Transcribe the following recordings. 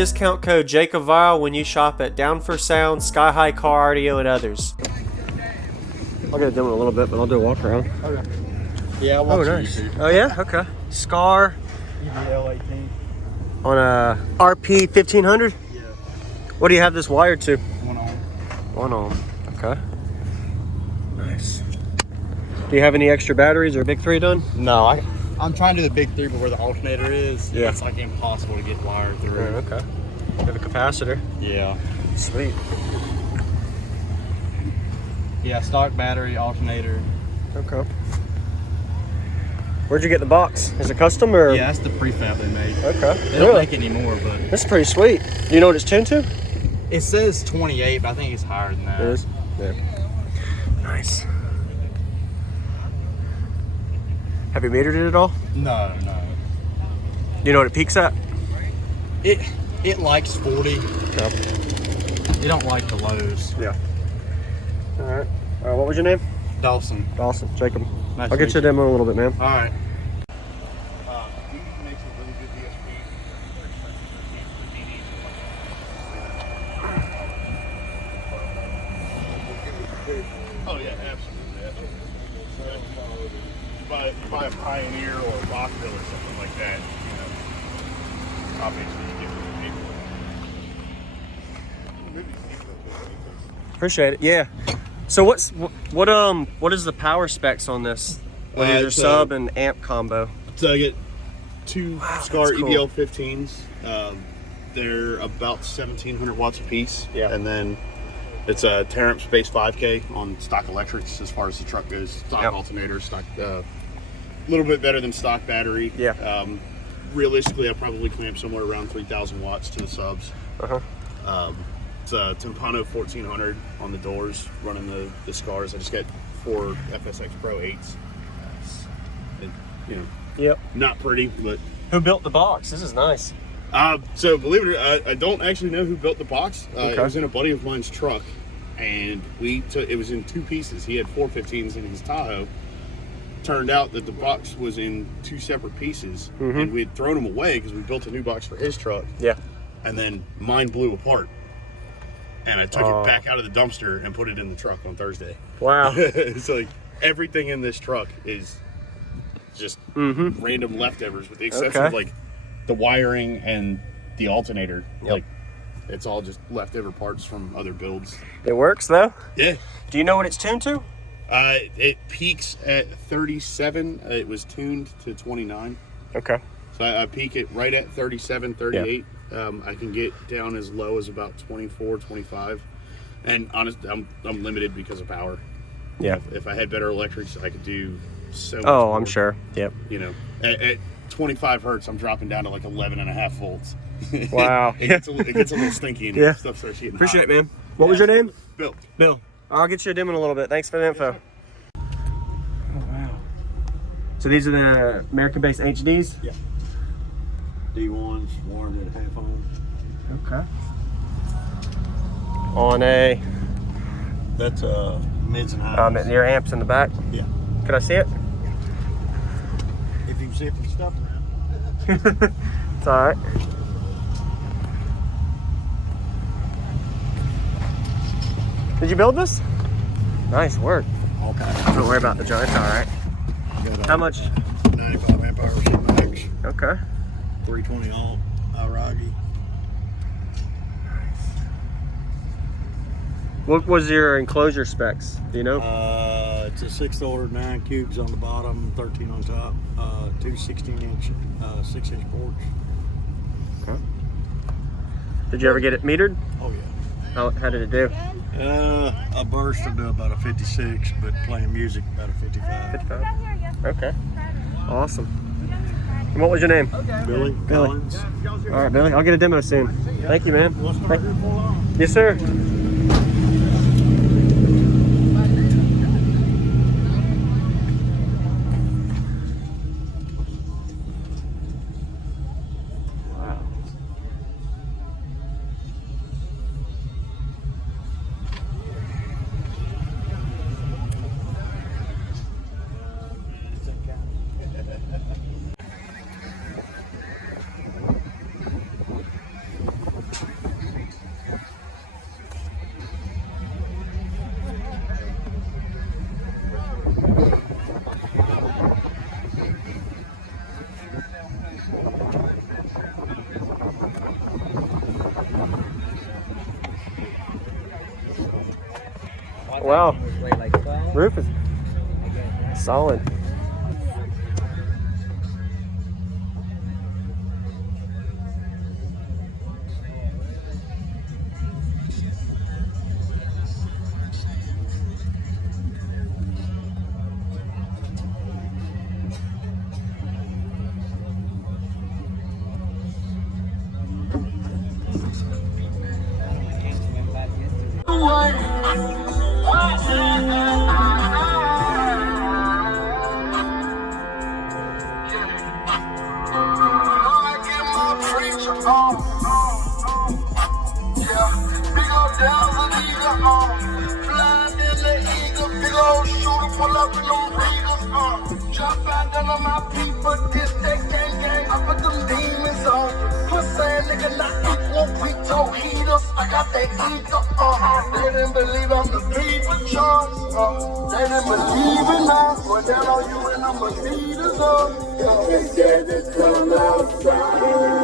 discount code JACOBVILE when you shop at Down for Sound, Sky High Car Audio, and others. I'll get a demo in a little bit, but I'll do a walk around. Okay. Yeah, I'll walk nice. Oh yeah? Okay. Scar. EBL 18. On a RP 1500? Yeah. What do you have this wired to? 1 ohm. 1 ohm. Okay. Nice. Do you have any extra batteries or big 3 done? No, I'm trying to do the big 3, but where the alternator is, yeah, it's like impossible to get wired through. Right, okay. You have a capacitor? Yeah. Sweet. Yeah, stock battery, alternator. Okay. Where'd you get the box? Is it custom or? Yeah, that's the prefab they made. Okay. They don't make it anymore, but that's pretty sweet. Do you know what it's tuned to? it says 28, but I think it's higher than that. It is? Yeah. Nice. Have you metered it at all? No. Do you know what it peaks at? It likes 40. Yep. It don't like the lows. Yeah. All right. What was your name? Dawson. Dawson. Jacob. Nice I'll get you a demo in a little bit, man. All right. Oh yeah, absolutely. You buy a Pioneer or a Rockville or something like that, you know, obviously you get what you pay. Appreciate it. Yeah. So what is the power specs on this? What is your sub and amp combo? So I get 2 Scar cool. EBL 15s. They're about 1,700 watts a piece. Yeah. And then it's a Terramp Space 5K on stock electrics as far as the truck goes. Stock alternator, stock, a little bit better than stock battery. Yeah. Realistically, I probably clamp somewhere around 3,000 watts to the subs. It's a Timpano 1400 on the doors, running the Scars. I just got 4 FSX Pro 8s. And, you know, yep. Not pretty, but Who built the box? This is nice. so believe it or not, I don't actually know who built the box. Okay. It was in a buddy of mine's truck, and it was in 2 pieces. He had 415s in his Tahoe. Turned out that the box was in 2 separate pieces, and we had thrown them away because we built a new box for his truck. Yeah. And then mine blew apart, and I took it back out of the dumpster and put it in the truck on Thursday. Wow. It's like everything in this truck is just random leftovers, with the exception of like the wiring and the alternator. Yep. Like it's all just leftover parts from other builds. It works though? Yeah. Do you know what it's tuned to? It peaks at 37. It was tuned to 29. Okay. So I peak it right at 37, 38. I can get down as low as about 24, 25. And honestly, I'm limited because of power. Yeah. If I had better electrics, I could do so much Oh, more. I'm sure. Yep. You know, at 25 hertz, I'm dropping down to like 11.5 volts. Wow. It gets a little stinky and Yeah. stuff starts getting Appreciate hot. it, man. What was your name? Bill. Bill. I'll get you a demo in a little bit. Thanks for the info. Oh, wow. So these are the American-based HDs? Yeah. D1s, warmed at half on. Okay. On a... That's mids and highs. your amp's in the back. Yeah. Can I see it? If you can see it from stuff around. It's all right. Did you build this? Nice work. Okay. Don't worry about the joint. It's all right. How much? 95 amp hours max. Okay. 320 alt Iragi. What was your enclosure specs? Do you know? It's a 6th order, 9 cubes on the bottom, 13 on top, 2 16-inch, 6-inch ports. Okay. Did you ever get it metered? Oh yeah. How did it do? A burst will do about a 56, but playing music about a 55. 55. Okay. Awesome. And what was your name? Billy Collins. All right, Billy. I'll get a demo soon. Thank you, man. Yes, sir. Wow. Roof is solid. Drop out none of my people, this that gang. I put them demons on. Pussy nigga, not equal, quick toe heaters. I got that ether, They didn't believe I'm the people charge, They didn't believe in us. But that all you and I'm a leaders, They said to come outside.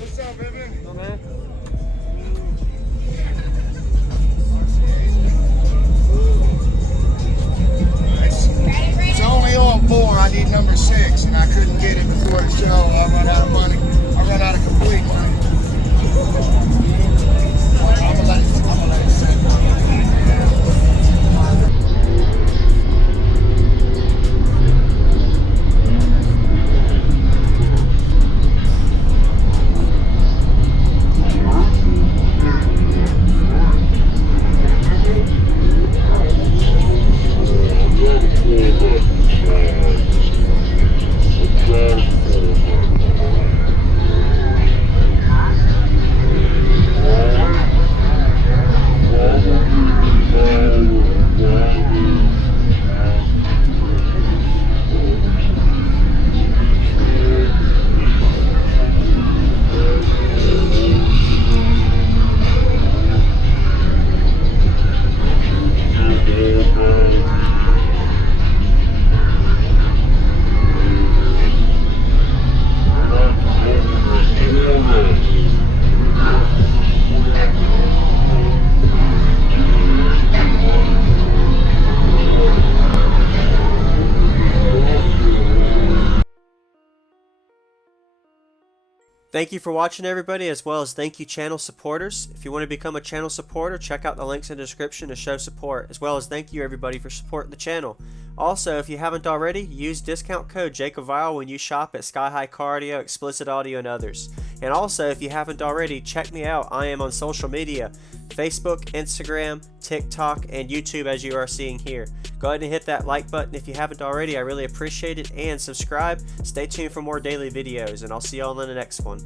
What's up, baby? Oh, man. It's only on 4. I need number 6, and I couldn't get it before the show. I run out of money. I run out of complete money. I'm gonna let it sit. Thank you for watching, everybody, as well as thank you channel supporters. If you want to become a channel supporter, check out the links in the description to show support, as well as thank you everybody for supporting the channel. Also, if you haven't already, use discount code JACOBVILE when you shop at Sky High Car Audio, Explicit Audio, and others. And also, if you haven't already, check me out. I am on social media, Facebook, Instagram, TikTok, and YouTube, as you are seeing here. Go ahead and hit that like button if you haven't already. I really appreciate it. And subscribe. Stay tuned for more daily videos, and I'll see y'all in the next one.